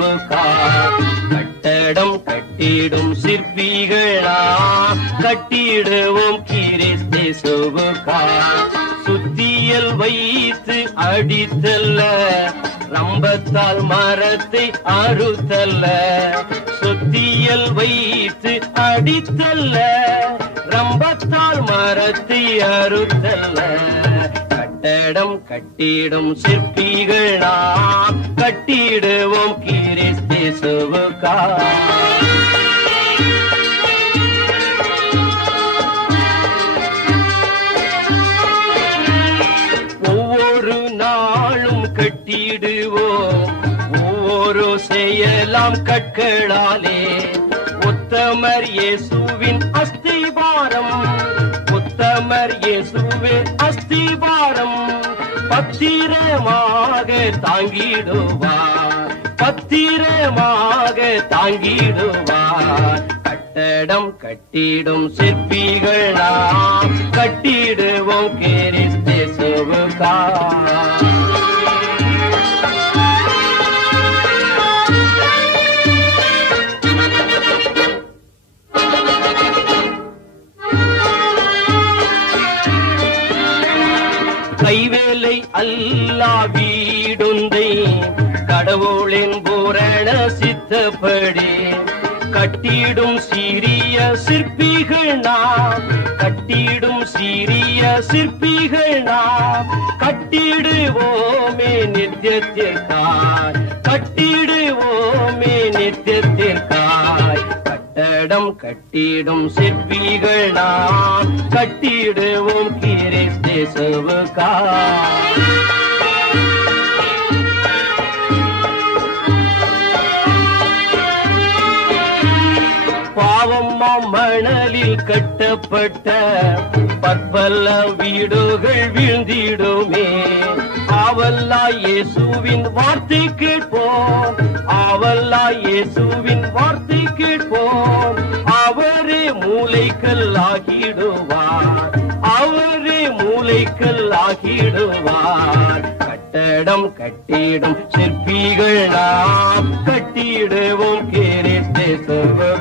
இயேசுவுக்காய். கட்டடம் கட்டிடும் சிற்பிகளா கட்டிடுவோம் கிறிஸ்தேசுவுக்காய். சுத்தியல் வைத்து அடித்தல்ல ரம்பத்தால் மரத்தை அறுத்தல்ல. சுத்தியல் வைத்து அடித்தல்ல ரம்பத்தால் மரத்தை அறுத்தல்ல. கட்டடம் கட்டிடும் சிற்பிகளா கட்டிடுவோம் கிறிஸ்தேசுவுக்காய். ஒவ்வொரு நாளும் கட்டிடுவோம் ஒவ்வொரு செயலாம் கற்களாலே. உத்தமர் இயேசுவின் அஸ்திபாரம் உத்தமர் இயேசுவின் அஸ்திபாரம் பத்திரமாக தாங்கிடுவார் பத்திரமாக தாங்கிடுவார். கட்டடம் கட்டிடும் சிற்பிகள் நாம் கட்டிடுவோம் கிறிஸ்தேசுவுக்காய். கைவேலை அல்லா வீடுந்தை கடவுளின் பூரண சித்தப்படி கட்டிடும் சீரிய சிற்பிகள் நாம் கட்டிடும் சீரிய சிற்பிகள் நாம் கட்டிடுவோமே நித்தியத்திற்காய் கட்டிடுவோமே நித்தியத்திற்காய். கட்டடம் கட்டிடும் சிற்பிகள் நாம் கட்டிடுவோம் கிறிஸ்தேசுவுக்காய். பாவமாம் மணலில் கட்டப்பட்ட பற்பல வீடுகள் வீழ்ந்திடுமே. ஆவல்லா இயேசுவின் வார்த்தை கேட்போம் ஆவல்லா இயேசுவின் வார்த்தை கேட்போம். அவரே மூலைக்கல் ஆகிடுவார் அவரே மூலைக்கல் ஆகிடுவார். கட்டடம் கட்டிடும் சிற்பிகள் நாம் கட்டிடுவோம் கிறிஸ்தேசுவுக்காய்.